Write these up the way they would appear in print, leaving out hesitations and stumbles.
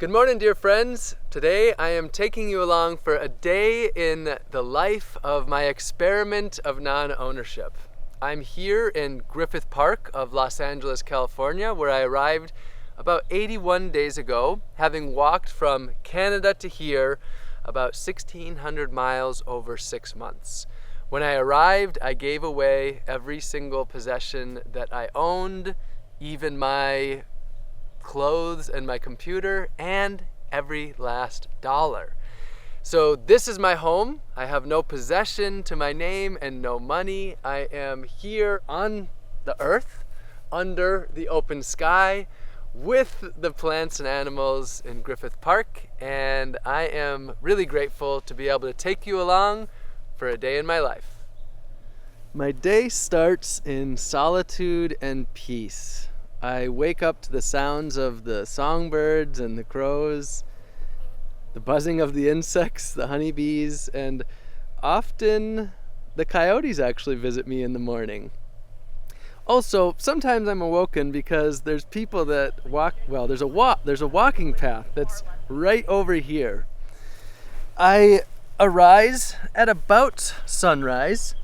Good morning, dear friends. Today I am taking you along for a day in the life of my experiment of non-ownership. I'm here in Griffith Park of Los Angeles, California, where I arrived about 81 days ago, having walked from Canada to here about 1,600 miles over 6 months. When I arrived, I gave away every single possession that I owned, even my clothes and my computer, and every last dollar. So this is my home. I have no possession to my name and no money. I am here on the earth, under the open sky, with the plants and animals in Griffith Park, and I am really grateful to be able to take you along for a day in my life. My day starts in solitude and peace. I wake up to the sounds of the songbirds and the crows, the buzzing of the insects, the honeybees, and often the coyotes actually visit me in the morning. Also, sometimes I'm awoken because there's people that walk, there's a walking path that's right over here. I arise at about sunrise.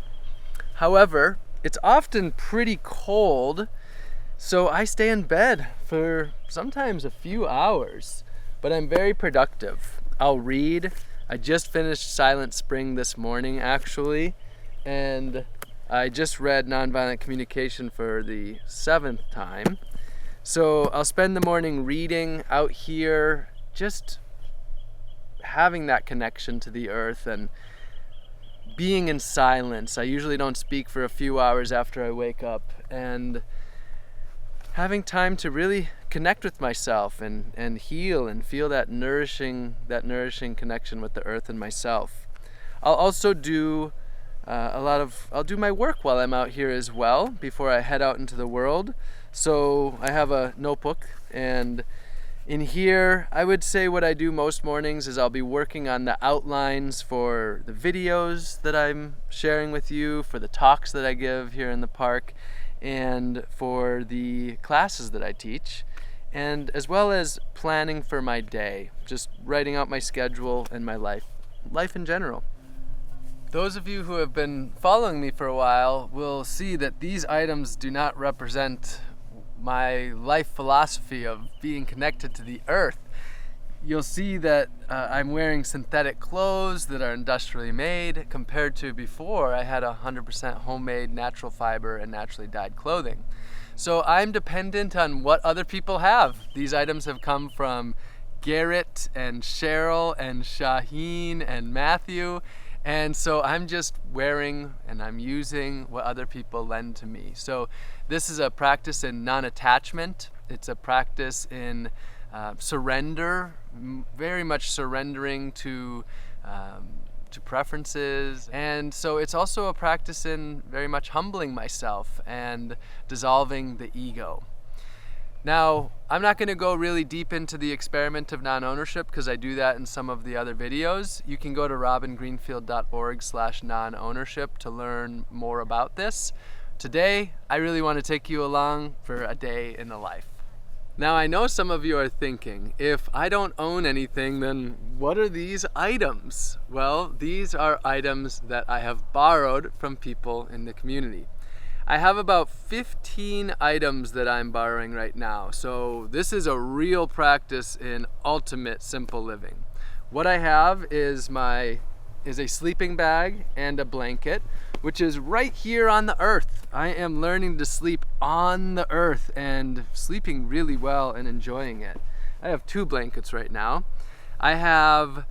However, it's often pretty cold, so I stay in bed for sometimes a few hours, but I'm very productive. I'll read. I just finished Silent Spring this morning, actually, and I just read Nonviolent Communication for the 7th time. So I'll spend the morning reading out here, just having that connection to the earth and being in silence. I usually don't speak for a few hours after I wake up, and having time to really connect with myself and heal and feel that nourishing connection with the earth and myself. I'll also do I'll do my work while I'm out here as well before I head out into the world. So I have a notebook, and in here I would say what I do most mornings is I'll be working on the outlines for the videos that I'm sharing with you, for the talks that I give here in the park, and for the classes that I teach, and as well as planning for my day, just writing out my schedule and my life in general. Those of you who have been following me for a while will see that these items do not represent my life philosophy of being connected to the earth. You'll see that I'm wearing synthetic clothes that are industrially made compared to before I had 100% homemade natural fiber and naturally dyed clothing. So I'm dependent on what other people have. These items have come from Garrett and Cheryl and Shaheen and Matthew, and so I'm just wearing and I'm using what other people lend to me. So this is a practice in non-attachment. It's a practice in surrender, very much surrendering to preferences, and so it's also a practice in very much humbling myself and dissolving the ego. Now, I'm not going to go really deep into the experiment of non-ownership because I do that in some of the other videos. You can go to robingreenfield.org/non-ownership to learn more about this. Today, I really want to take you along for a day in the life. Now, I know some of you are thinking, if I don't own anything, then what are these items? Well, these are items that I have borrowed from people in the community. I have about 15 items that I'm borrowing right now, so this is a real practice in ultimate simple living. What I have is a sleeping bag and a blanket, which is right here on the earth. I am learning to sleep on the earth and sleeping really well and enjoying it. I have 2 blankets right now. I have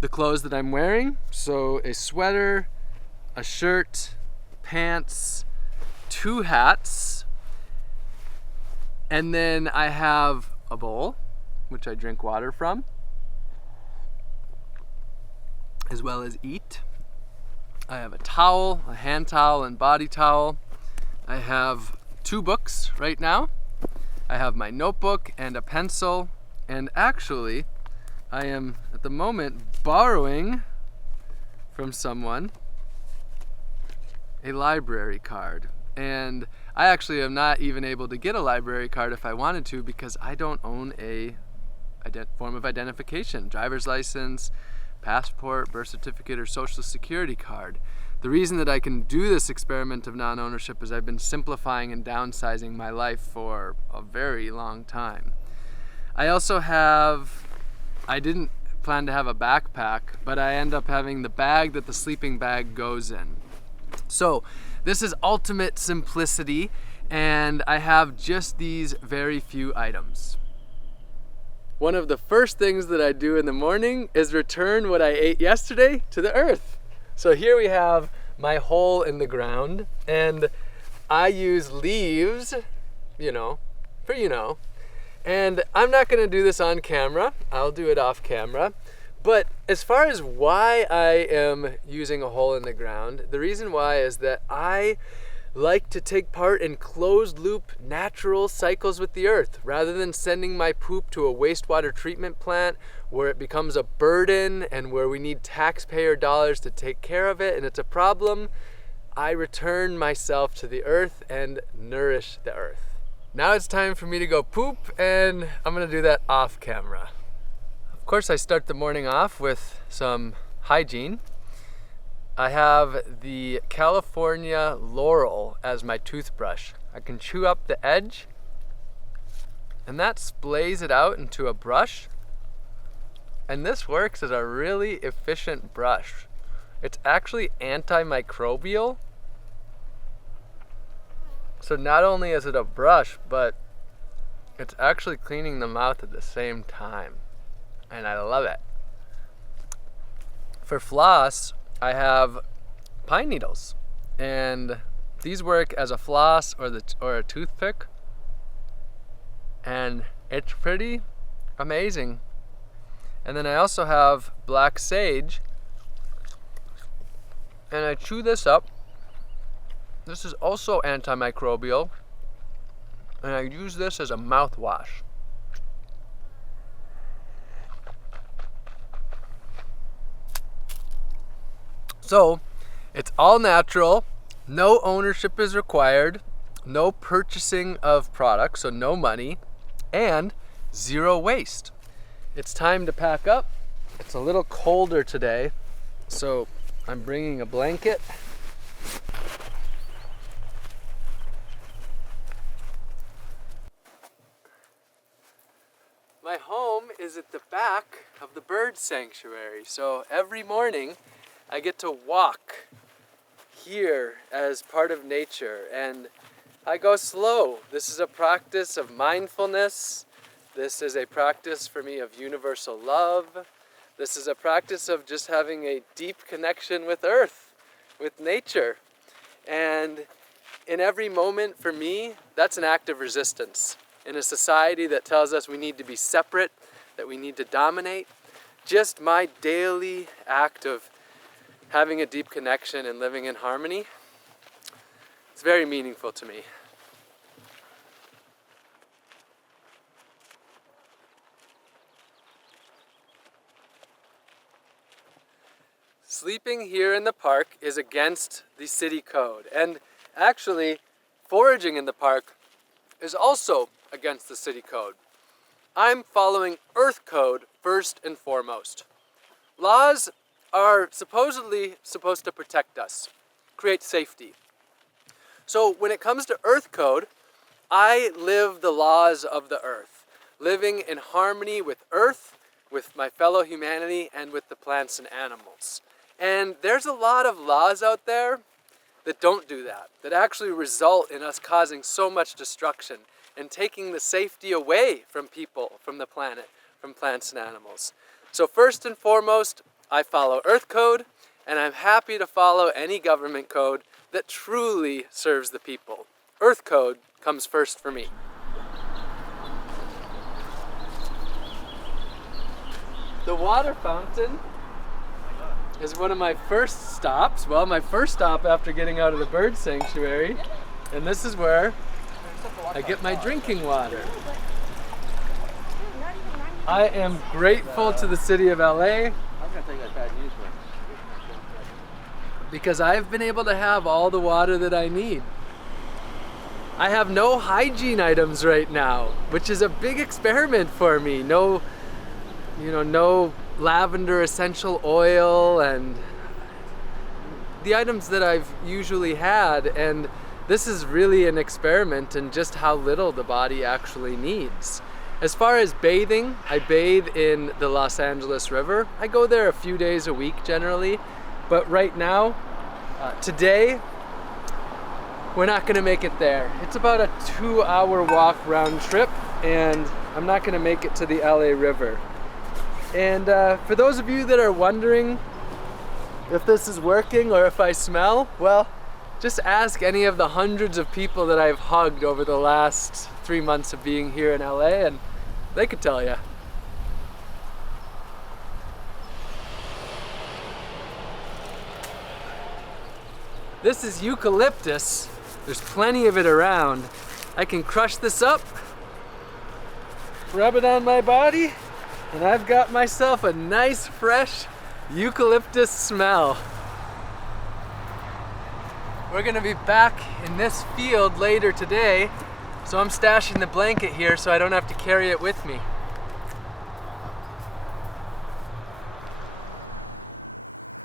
the clothes that I'm wearing, so a sweater, a shirt, pants, 2 hats, and then I have a bowl, which I drink water from, as well as eat. I have a towel, a hand towel and body towel. I have 2 books right now. I have my notebook and a pencil, and actually I am at the moment borrowing from someone a library card. And I actually am not even able to get a library card if I wanted to because I don't own a form of identification: driver's license, passport, birth certificate, or social security card. The reason that I can do this experiment of non-ownership is I've been simplifying and downsizing my life for a very long time. I didn't plan to have a backpack, but I end up having the bag that the sleeping bag goes in. So this is ultimate simplicity, and I have just these very few items. One of the first things that I do in the morning is return what I ate yesterday to the earth. So here we have my hole in the ground, and I use leaves, and I'm not gonna do this on camera. I'll do it off camera. But as far as why I am using a hole in the ground, the reason why is that I like to take part in closed loop natural cycles with the earth, rather than sending my poop to a wastewater treatment plant where it becomes a burden and where we need taxpayer dollars to take care of it and it's a problem. I return myself to the earth and nourish the earth. Now it's time for me to go poop, and I'm gonna do that off camera. Of course, I start the morning off with some Hygiene. I have the California Laurel as my toothbrush. I can chew up the edge, and that splays it out into a brush. And this works as a really efficient brush. It's actually antimicrobial. So not only is it a brush, but it's actually cleaning the mouth at the same time. And I love it. For floss, I have pine needles, and these work as a floss or a toothpick, and it's pretty amazing. And then I also have black sage, and I chew this up. This is also antimicrobial, and I use this as a mouthwash. So it's all natural, no ownership is required, no purchasing of products, so no money, and zero waste. It's time to pack up. It's a little colder today, so I'm bringing a blanket. My home is at the back of the bird sanctuary, so every morning I get to walk here as part of nature, and I go slow. This is a practice of mindfulness. This is a practice for me of universal love. This is a practice of just having a deep connection with earth, with nature. And in every moment for me, that's an act of resistance. In a society that tells us we need to be separate, that we need to dominate, just my daily act of having a deep connection and living in harmony, it's very meaningful to me. Sleeping here in the park is against the city code, and actually foraging in the park is also against the city code. I'm following Earth Code first and foremost. Laws are supposedly supposed to protect us, create safety. So when it comes to Earth Code, I live the laws of the earth, living in harmony with earth, with my fellow humanity, and with the plants and animals. And there's a lot of laws out there that don't do that, that actually result in us causing so much destruction and taking the safety away from people, from the planet, from plants and animals. So first and foremost, I follow Earth Code, and I'm happy to follow any government code that truly serves the people. Earth Code comes first for me. The water fountain is one of my first stops. Well, my first stop after getting out of the bird sanctuary, and this is where I get my drinking water. I am grateful to the city of LA because I've been able to have all the water that I need. I have no hygiene items right now, which is a big experiment for me. No no lavender essential oil and the items that I've usually had, and this is really an experiment in just how little the body actually needs. As far as bathing, I bathe in the Los Angeles River. I go there a few days a week generally, but right now, today, we're not gonna make it there. It's about a 2-hour walk round trip, and I'm not gonna make it to the LA River. And for those of you that are wondering if this is working or if I smell, well, just ask any of the hundreds of people that I've hugged over the last 3 months of being here in LA, and they could tell you. This is eucalyptus. There's plenty of it around. I can crush this up, rub it on my body, and I've got myself a nice fresh eucalyptus smell. We're gonna be back in this field later today, so I'm stashing the blanket here so I don't have to carry it with me.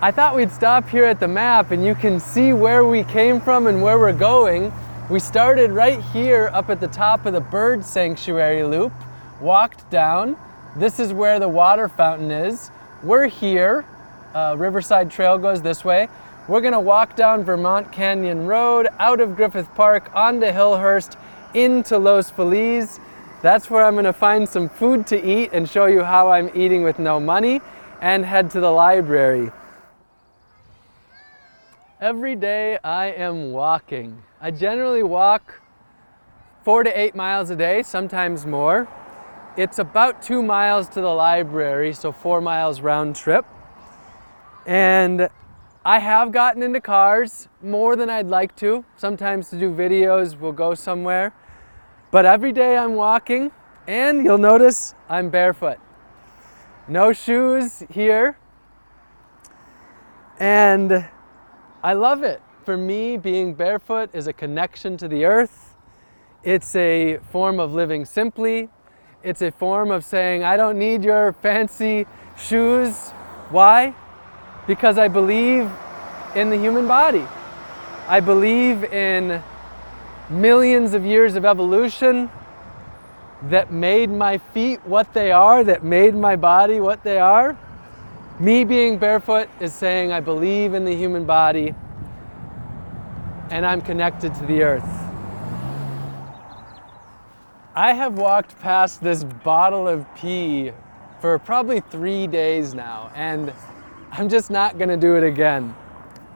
I thought we'd stop here at the map and you can see where we came from and where we're going. We started right here up at the top of the bird sanctuary loop, walked down. This is where the water fountain is. We're here. Riverside Trail goes this way. We're gonna walk down Vermont Canyon Road, out of Griffith Park, onto Hillhurst, into Los Feliz. That's where I'm gonna find some food to eat and show you how I'm eating with no money, and head to the library. Every day I am walking. I generally walk 4 to 8 miles a day, sometimes more. It's about 2 miles to the library, so 4 miles round trip. And I have gotten into cars more than I'd like to. Sometimes to do videos, we'll go somewhere. But every day I'm walking, and you'll notice I'm barefoot. No shoes here. And I love it. For me, being barefoot is a connection to the earth. It's a form of living simply. It's a form of saying, I don't need your fancy shoes. Why? Because I believe in the human body. I believe in millions of years of evolution that made my feet what they are, that made my body what they are. Me being barefoot is saying I believe in the human body and I'm connected to the earth. I have walked past this bottle of pee for probably 3 days now, and I'm just not gonna do it again.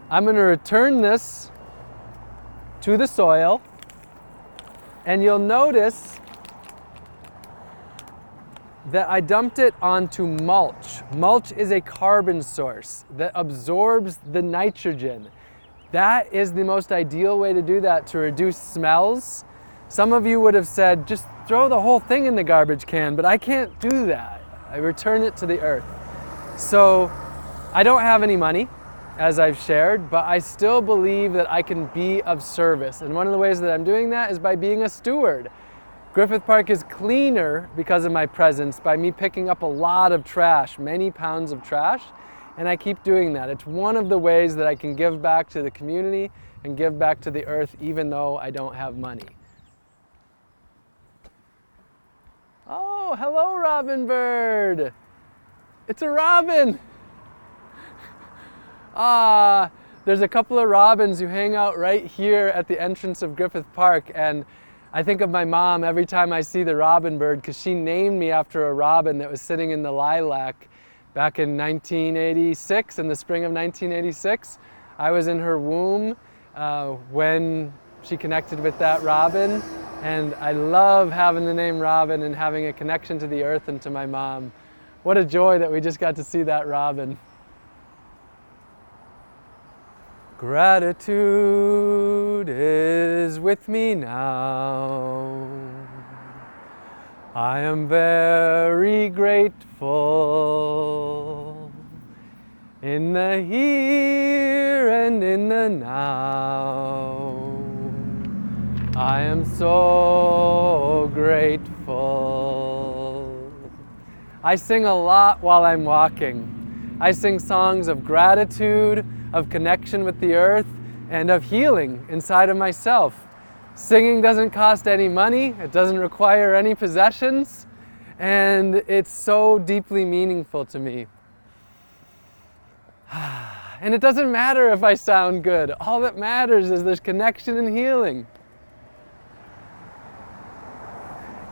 I'm gonna return this to the soil, and you'll notice that I dumped it onto mulch. Mulch is a carbon source that absorbs the nitrogen. That is the most ideal way to do that, to reduce smells. Some of you would have said, just throw the whole thing in the garbage can, but I can't do that. I return it to the earth. So I don't have any money, as I've shared, but I still believe that I can be of service. And one of the ways that I'm doing that is by being a steward. Griffith Park is cleaner because of my presence, by me picking up a lot of trash, many pounds of trash, and I keep doing that. It's one of the ways that I can give back to the community and give back to the earth even though I don't have money. Oh, hello, robin bird. It's a robin. There's a couple of robins who hang out right here at the entrance of Griffith Park, and I think of my mom every time I see the robin bird because she named me after a robin that was sitting in the lilac back in 1986, in the spring of 1986. I was in her womb when she connected with that robin. And I love having the name Robin and having a connection to the earth and to my mom. What a joy that we just got to see that robin. Gratitude is with me now. I am very grateful in the here and in the now. I am so grateful. I sing a lot while I'm walking. I sing songs of gratitude, of connection with the earth, and of healing inside of myself. Singing doesn't cost any money, it doesn't require any possessions, and it's so deeply meaningful to me. And it doesn't matter if I sound good. All that matters is there's connection and healing.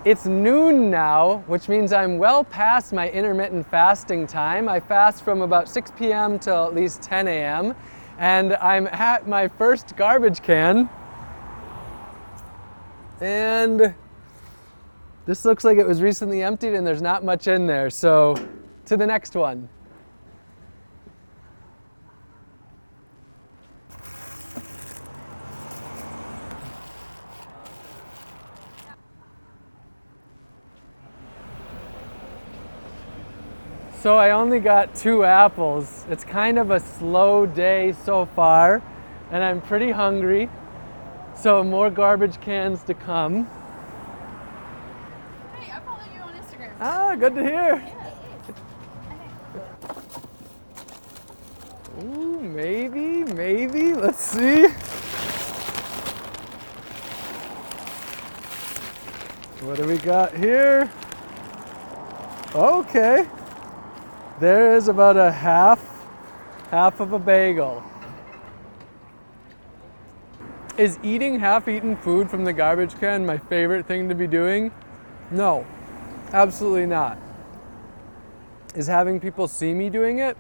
It's noon now, which means I'm well past my intermittent fasting time. I fast from about 6 p.m. till at least 10 a.m. And I'm at my first garbage can. And this looks like it was recently emptied and there's not much in there. So to the next one. So I only got 2 apples. It's kind of a slow day so far, and I'm pretty hungry. So more garbage cans to come. Hey, I follow you on Instagram. Ah, good to hear. Yeah. Ooh, maybe. Let's see. What do we got here? Okay. There is about a half of a bagel. Is eating half-eaten food from the garbage can my favorite thing to be doing? No, absolutely not. Is having people see me doing it?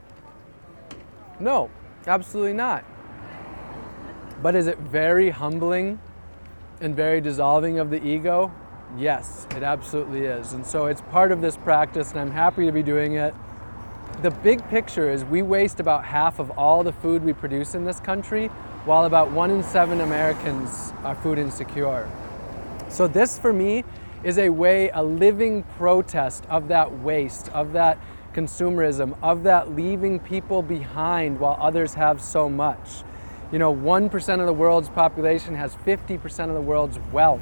No, absolutely not. But is it very humbling and very dissolving of the ego? Yes, it absolutely is. And so it's part of this practice, and I'm happy to be doing it. The big picture is we waste about half of all the food we produce in this country, while about 1 in 7 Americans are food insecure. So this for me is a living protest of that waste, of that consumerism, of that leaving people behind while others have so much. 1% of the world's population has 50% of the world's wealth,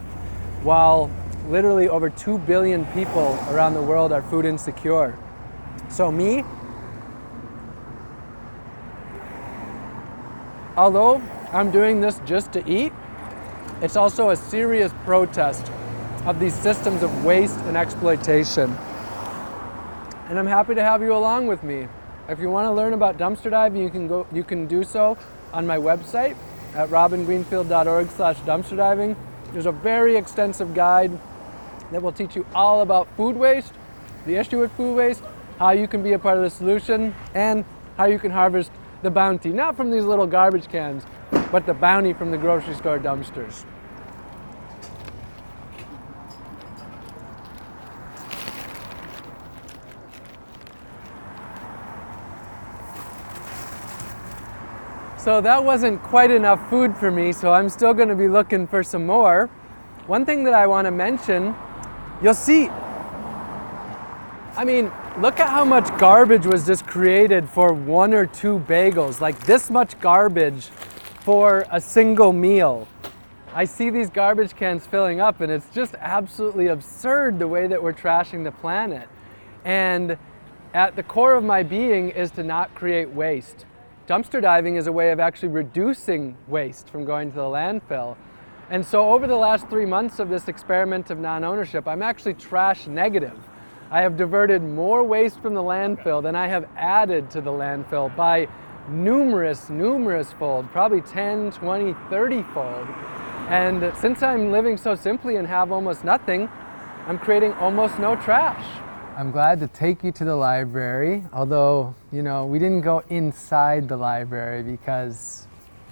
while literally over 2 billion people around the world are food insecure. So me, although I'm doing this just to eat, it's also a serious protest of these systems of waste and exploitation. And I'm happy to have you along with me. If you want to learn about dumpster diving, you can do so on my website at robingreenfield.org/dumpster diving. There's a very extensive guide that will teach you all about food waste, the issue with food waste, how you can be a part of the solution, and how you can harvest the bounty, not from these little garbage cans, but the bounty from the grocery store dumpsters. So that wasn't quite enough food for me, so I'm still going to be looking for some more. One thing that I want to mention, you'll see, look at how much garbage was just created for 1 or 2 bagels, like this much garbage for a single meal. I see these garbage cans filling up, and it's just absolutely absurd the way that we're trashing the planet. And at the core of my being is to not create waste. Dumpster diving is a way of actually reducing waste from going to the landfill. And so over the last 3 months of this experiment of non-ownership, I'm actually trash negative. I have diverted more waste from the landfill than I have added to the landfill by numerous fold, probably 10, 20, 30 fold. And since I'm living so simply and have almost nothing, I'm creating almost no trash. I'm glad to take you to the library, although, we didn't go inside the library because,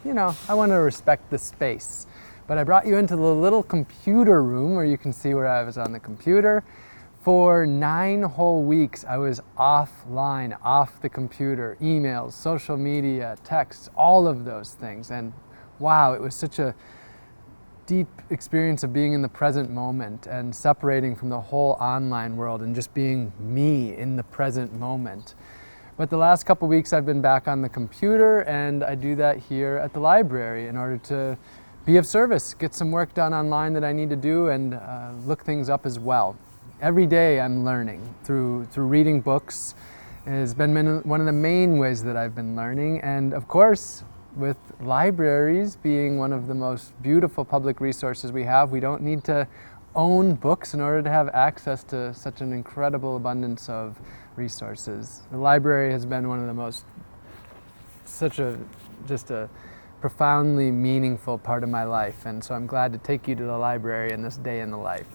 I want to respect the space. But I brought you into the little computer room where you can see where I was on the computer. For 9 whole weeks, I was offline, off the computer, emails, social media, texts, all of those things. And wow, it was such a deep experience of being in the present moment and separating from the whole online world and just being me in the present moment. But the last couple weeks I've been back on the computer, and I do that here at the library in order to be of service, get some work done online that I need to do, and look things up as well. Every day I'm learning through reading books. Has been one of the main ways that I've been learning, and of course with libraries being one of the most beautiful public resources we have, we don't need to own books in order to have access to such an incredible abundance of resources. The library has been one of the most, just a profoundly meaningful part of my life, and so I'm glad to take you to the library in this day in the life.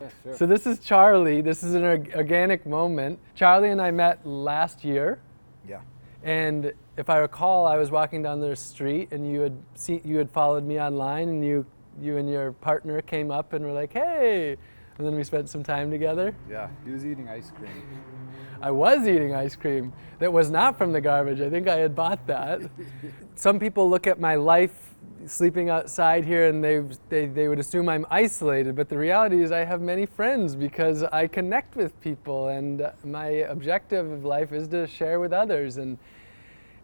Yeah, sure. So this is Charlie. This is an organic moment. Charlie and I met last year. Yeah. And if I recall, I was walking down the street, and you had followed me online, and you and your partner came up and were like, "Hey!" And then we spent some time together. Yeah. He was eating ice cream. I was eating ice cream that was not from the garbage. I think I had bought that. Some people look at my life sleeping outside here and they would assume I'm isolated, but the reality is I have many friends because I connect with people, and my objective of life is to share with others.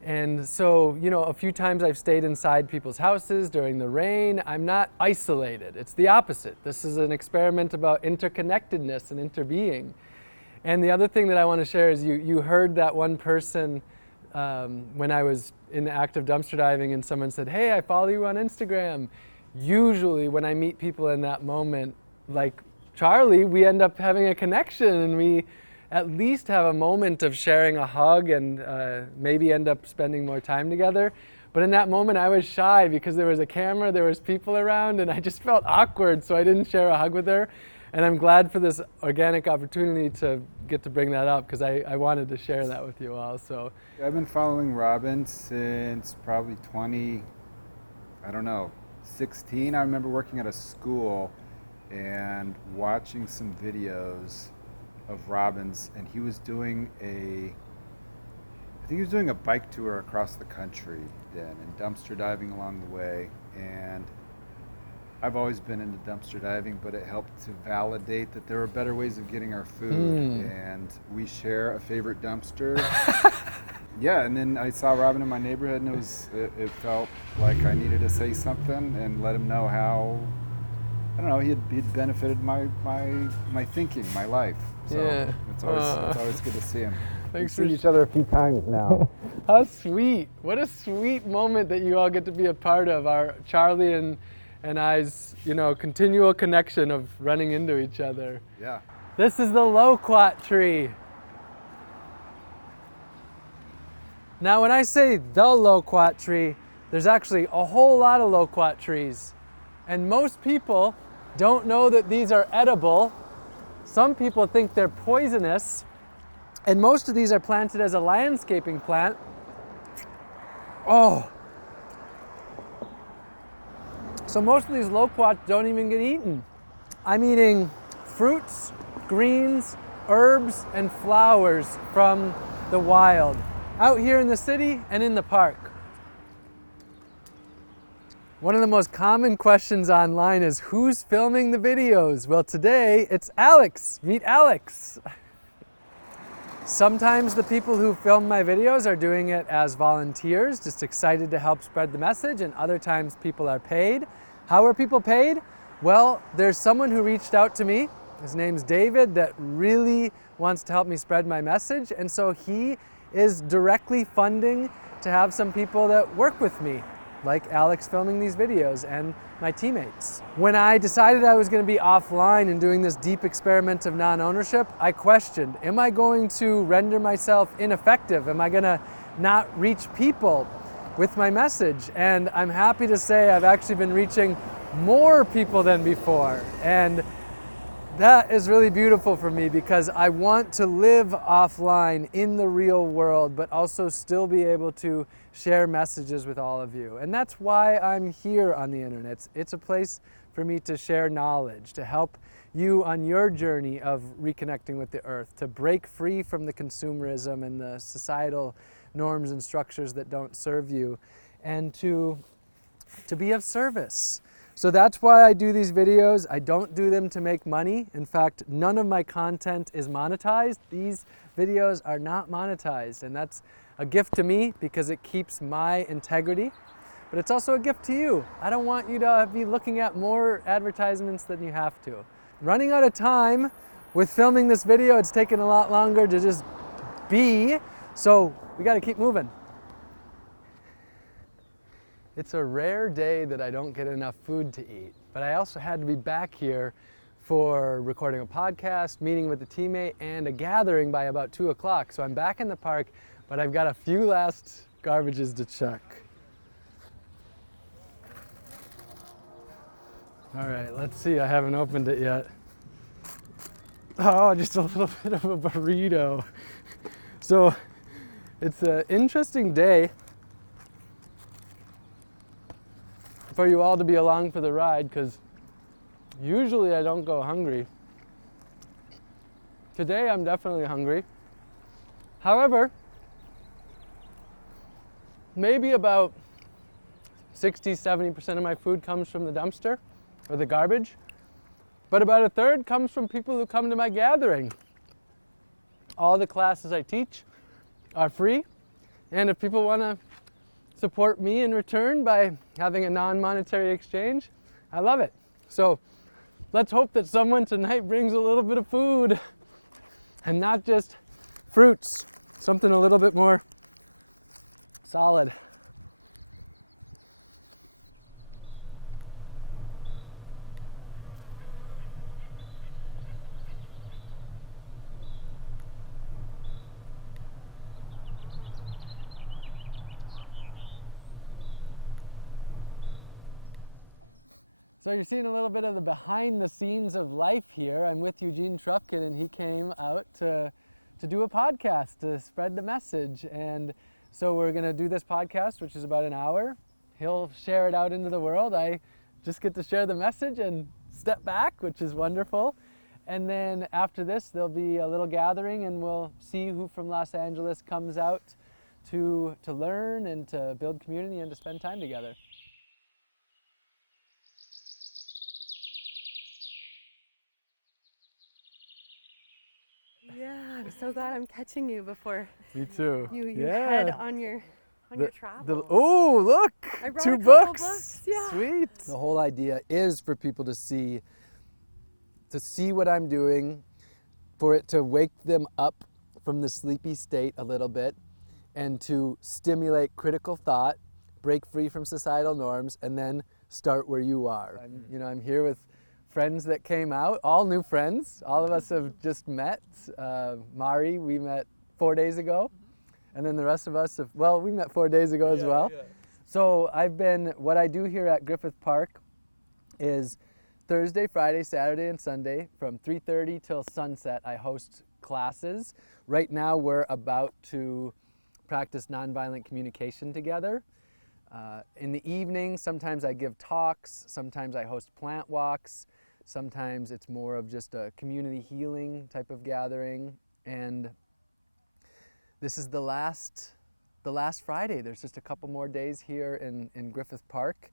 And so, a few times I've stayed inside people's houses during the rain. I'm not isolated. It's the opposite. This is an experiment about interconnectedness and interbeing. And the other thing that I want to share is you heard that one person when I was in the act of dumpster diving and someone said, "Hey, I follow you on Instagram." Usually when I meet people in that moment, like Charlie, we end up having a connection, and we at least have a moment of sharing a hug, and maybe end up spending more time together. But in that moment I was shy because there was a camera, there was people around, and I just felt awkward, so I didn't share a hug with her. And I'm glad for this organic opportunity to get to bring that up, because I wanted to share that with you all. So I've been following Robin since probably 16. I remember working at a school and watching some videos of Robin's, and he was doing a bike tour across the country then, and dumpster diving along the way. And I've always been into dumpster diving, but it helped to validate that there are better ways of getting our food. And we share a favorite dumpster. Yeah, and then I saw Robin in my neighborhood, and it felt like I needed to say something and let him know how, I don't know, he'd benefited my thinking, my life. So yeah. It's always good to see him. Thanks. We've seen each other a few times now. How sweet. What a sweet moment that you all get to be a part of, our Charlie and I's, continual connection of running into each other. Yeah. This is the loquat tree. Now, when I say the loquat tree, there's actually a whole lot of loquat trees. And most people don't know that these are edible. Some people think they're poisonous. And most of these are planted as a landscaping plant. Oh. So most of these loquats don't even get eaten. I'm eating fruits, greens, herbs, and flowers from the wild, out here in the city and in the park. One of the most common questions online is, who's filming the videos? Well, today it's Alex. Meet Alex. Sometimes the people who film my videos are doing it as volunteers, just excited to help spread the message, and other times people are paid. How are people paid? Well, there's someone who reached out to me, his name's David, that really wants to help me spread my message, and so he is directly funding to have some people that work with me, like Alex filming these videos, and my teammates. When I decided I was going to be offline and doing this deep experiment of non-ownership, I questioned, am I going to render myself ineffective? Am I going to not reach people with my message? And I'm happy to say I've actually been reaching more people than before. And that is really beautiful for me, because I want to live offline in the real world, but also still be able to share messages with all of you. And that's why I'm here on the internet. It's a place for me to share knowledge, to help you on your journey of reconnecting with the earth, to break free from the consumerism and the societal norms and structures that don't serve you, and to be of service. So that's why I do these videos. I don't do them to make money. In fact, none of my content is monetized. These videos are not monetized, and that's a gift to me because it keeps my integrity, but it's also a gift to you. I don't want you to be looking at more advertisements than you have to. Running out of time, with filming this video, it's taken a lot longer to just be, so we got to keep moving. It's a rare day that I don't get enough food to eat, but I also had to be back here for recording a podcast, meeting with a teammate, and a gathering by about 2 o'clock. So I'm back in the park, but I've got a few last garbages to check. All right, let's see, I haven't opened it yet. Oh, just a little bit of a burrito. So it's an interesting day for you all to be along for the ride, because usually I don't go hungry. Today I'm definitely hungry. However, maybe about 60-70% of my food comes from the dumpster or the garbage, but about a third comes from people who come to my gathering. All the classes I teach are free, and if people want to support me in return by having a non-monetary exchange, I love it. So let's hope that someone tonight brings a little bit of food and not just fruits, something a little bit more solid. So you're seeing a little bit of the behind the scenes of life here. I'm with Eugene Trufkin, and he came out to do a podcast to spread the message. And so we're gonna do this podcast, which is about an hour. He'll share it out into the world. I just get to share the message and step back, which is wonderful. And then after this, there'll be a little gathering, and we'll see who from Los Angeles comes out to learn and to build community and to spend time together. Yeah, I'm so glad I'm catching you before Me too. you Yeah. head on your travel. Oh, look! I brought 2 a couple books. books, yeah. Sweet. The whole idea is for people to see what I'm doing, for it to wake them up from the sleepy state a little bit, and to stimulate critical thought, break free from societal norms, and then start where you are. I'm here with friends that came out, all new friends. All of us have just met. Mari, we met 4 days ago. And then the rest of us we met 4 days ago as well. Yeah. So what I do here at Griffith Park is Thursday, Friday, Saturday, and Sunday from 3:30 till sunset, I host classes. Right now we're about to practice nonviolent communication together. In the evening, sometimes I give talks, sometimes I host plant walks, sometimes it's more of just a community healing type of gathering. And this is the last Friday. There's just a couple more days here in Griffith Park.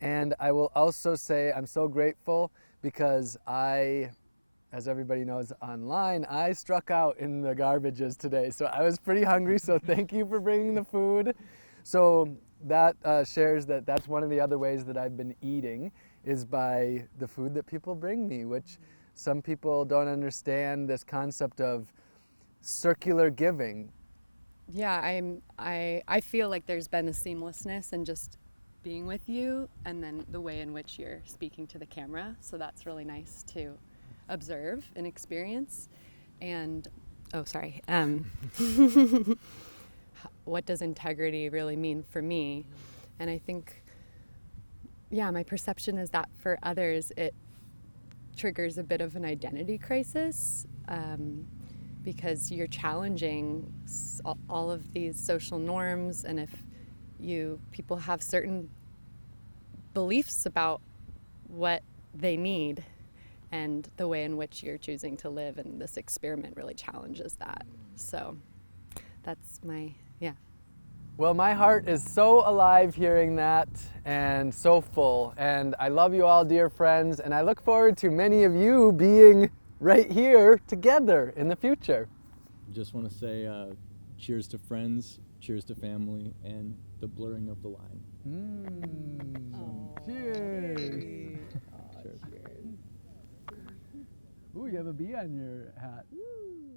And I will also say I'm so grateful because as everybody knows online, I struck out in the garbages today. So I was pretty hungry, so thank you for bringing the food. So that shares that's one of the other ways that I've been eating is by the food that people bring me, which some people don't understand this concept of circular giving. Yeah, I feel like there's been a seamlessness in just being with you, and then the way in which you're speaking to the camera. So that's really nice to observe and experience. And what does integrity really mean for me? And I think, my perception is that for others, it triggers a bit of an identity crisis because you're challenging all of these social norms. And if people have certain beliefs about what they need, and the way in which you're choosing to live, and this experiment really challenges that. So that's Well, my heart is so alive hearing that and so full. And I love you all, dear friends, and I look forward to many of you being right here together in the future. Just want to say cheers to friends, cheers to family, and the blurring of the line. Cheers. Cheers. Ooh, you have a bee on your hat. Ooh.